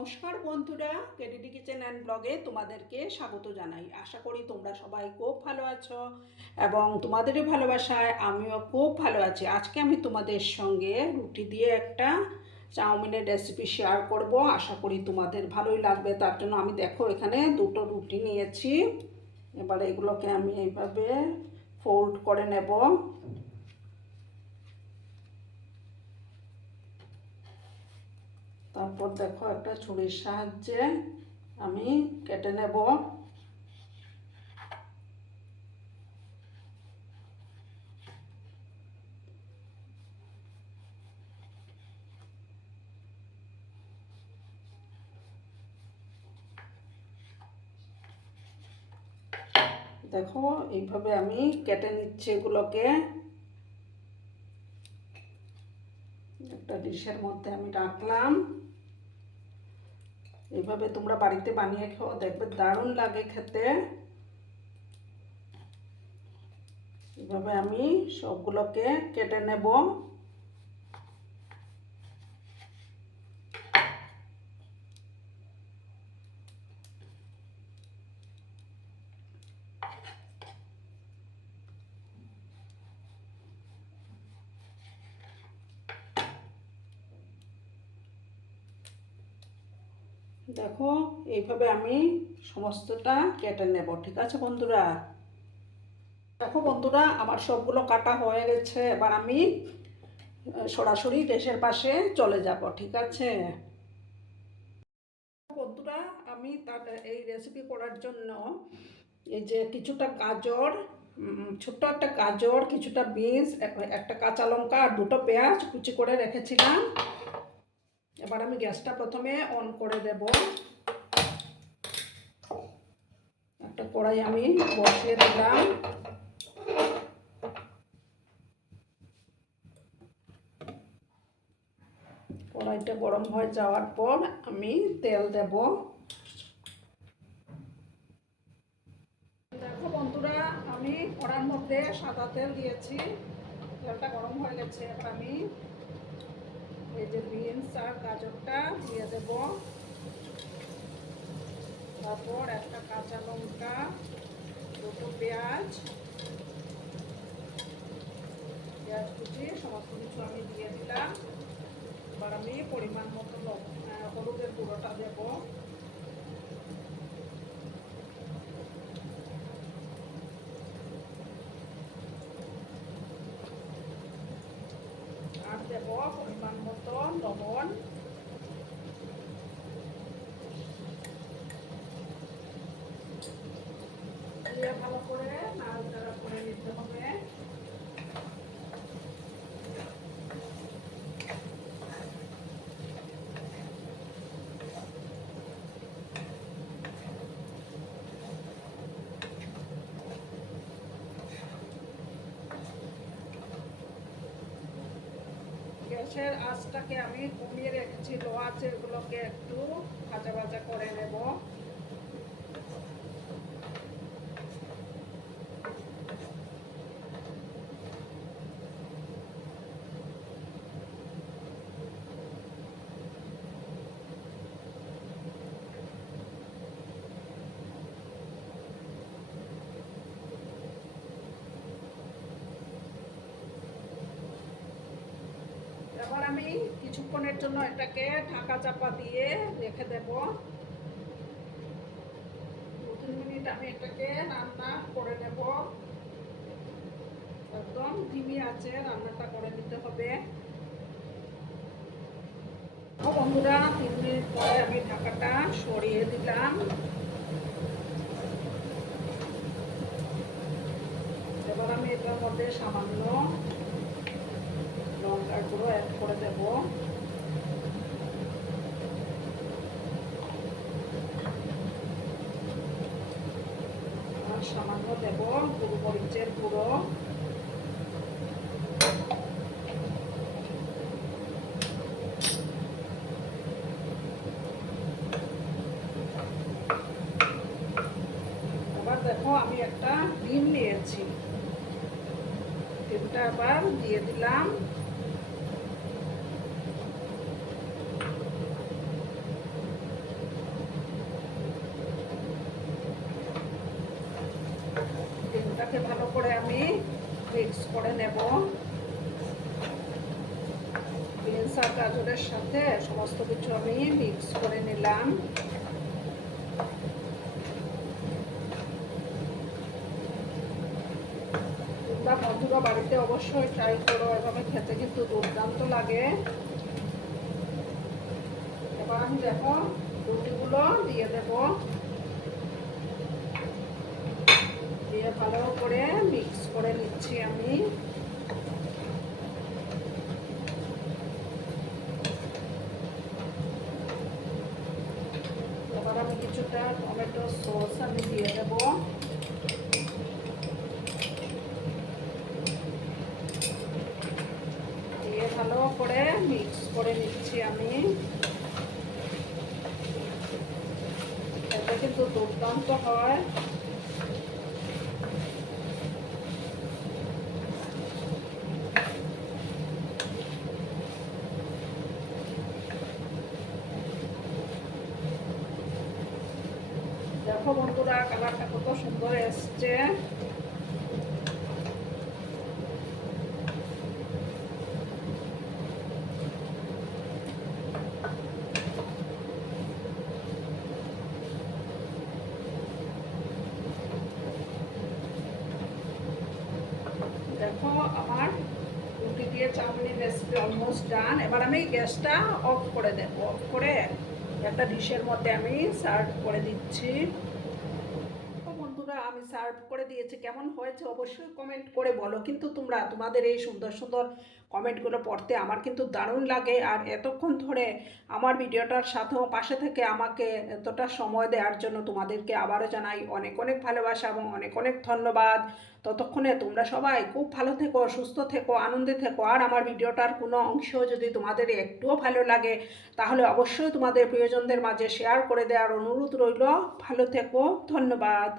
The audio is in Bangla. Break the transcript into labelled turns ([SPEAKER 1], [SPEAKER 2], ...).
[SPEAKER 1] নমস্কার বন্ধুরা কেডিডি কিচেন অ্যান্ড ব্লগে তোমাদেরকে স্বাগত জানাই। আশা করি তোমরা সবাই খুব ভালো আছো এবং তোমাদেরই ভালোবাসায় আমিও খুব ভালো আছি। আজকে আমি তোমাদের সঙ্গে রুটি দিয়ে একটা চাউমিনের রেসিপি শেয়ার করব। আশা করি তোমাদের ভালোই লাগবে। তার জন্য আমি দেখো, এখানে দুটো রুটি নিয়েছি। এবার এগুলোকে আমি এইভাবে ফোল্ড করে নেব। তারপর দেখো একটা ছুরির সাহায্যে আমি কেটে নেব। দেখো, এইভাবে আমি কেটে নিচ্ছি এগুলোকে। একটা ডিশের মধ্যে আমি রাখলাম। এইভাবে তোমরা বাড়িতে বানিয়ে খাও দেখবে দারুণ লাগে খেতে। এভাবে আমি সবগুলোকে কেটে নেব। দেখো, এইভাবে আমি সমস্তটা কেটে নেব, ঠিক আছে বন্ধুরা? দেখো বন্ধুরা, আমার সবগুলো কাটা হয়ে গেছে। এবার আমি সরাসরি দেশের পাশে চলে যাব, ঠিক আছে? বন্ধুরা, আমি তার এই রেসিপি করার জন্য এই যে কিছুটা গাজর ছোট্ট একটা গাজর, কিছুটা বিনস একটা কাঁচা লঙ্কা আর দুটো পেঁয়াজ কুচি করে রেখেছিলাম। এবার আমি গ্যাসটা প্রথমে অন করে দেব। একটা কড়াই আমি বসিয়ে দিলাম। কড়াইটা গরম হয়ে যাওয়ার পর আমি তেল দেব। দেখো বন্ধুরা, আমি কড়ার মধ্যে সাদা তেল দিয়েছি। তেলটা গরম হয়ে গেছে, এবার আমি এই যে বিনস আর গাজরটা দিয়ে দেব। তারপর একটা কাঁচা লঙ্কা, দুটো পেঁয়াজ। পেঁয়াজ কুচি, সমস্ত কিছু আমি দিয়ে দিলাম। এবার আমি পরিমাণ মতো হলুদের গুঁড়োটা দেব আর দেব পরিমাণ মতো লবণ দিয়ে ভালো করে নাড়াচাড়া করে নিতে হবে। গ্যাসের আঁচটাকে আমি কমিয়ে রেখেছি লো আছে এগুলোকে একটু ভাজা ভাজা করে নেব এবার আমি কিছুক্ষণের জন্য এটাকে ঢাকা চাপা দিয়ে রেখে দেব। দু তিন মিনিট আমি এটাকে রান্না করে নেব। একদম ধিমি আছে, রান্নাটা করে নিতে হবে। বন্ধুরা, তিন মিনিট পরে আমি ঢাকাটা সরিয়ে দিলাম। এবার আমি এটার মধ্যে সামান্য লঙ্কার গুঁড়ো অ্যাড করে দেব। সামান্য দেব গোলমরিচের গুঁড়ো আবার দেখো আমি একটা ডিম নিয়েছি ডিমটা আবার দিয়ে দিলাম এটাকে ভালো করে আমি মিক্স করে নেব। বিনস আর গাজরের সাথে সমস্ত কিছু আমি মিক্স করে নিলাম। বন্ধুরা বাড়িতে অবশ্যই ট্রাই করো, এভাবে খেতে কিন্তু দুর্দান্ত লাগে। এবার আমি দেখো রুটিগুলো দিয়ে দেব। দিয়ে ভালো করে মিক্স করে নিচ্ছি আমি। এবার আমি কিছুটা টমেটো সস আমি দিয়ে দেবো। দিয়ে ভালো করে মিক্স করে নিচ্ছি আমি। এটা কিন্তু দুর্দান্ত হয়। দেখো বন্ধুরা কালারটা কত সুন্দর এসছে। দেখো, আমার রুটি দিয়ে চাউমিনের রেসিপি অলমোস্ট ডান এবার আমি গ্যাসটা অফ করে দেব। অফ করে একটা ডিশের মধ্যে আমি সার্ভ করে দিচ্ছি তো বন্ধুরা আমি সার্ভ দিয়েছি কেমন হয়েছে অবশ্যই কমেন্ট করে বলো। কিন্তু তোমরা, তোমাদের এই সুন্দর সুন্দর কমেন্টগুলো পড়তে আমার কিন্তু দারুণ লাগে। আর এতক্ষণ ধরে আমার ভিডিওটার সাথেও পাশে থেকে আমাকে এতটা সময় দেওয়ার জন্য তোমাদেরকে আবারও জানাই অনেক অনেক ভালোবাসা এবং অনেক অনেক ধন্যবাদ। ততক্ষণে তোমরা সবাই খুব ভালো থেকো, সুস্থ থেকো, আনন্দে থেকো। আর আমার ভিডিওটার কোনো অংশ যদি তোমাদের একটুও ভালো লাগে, তাহলে অবশ্যই তোমাদের প্রিয়জনদের মাঝে শেয়ার করে দেওয়ার অনুরোধ রইল। ভালো থেকো, ধন্যবাদ।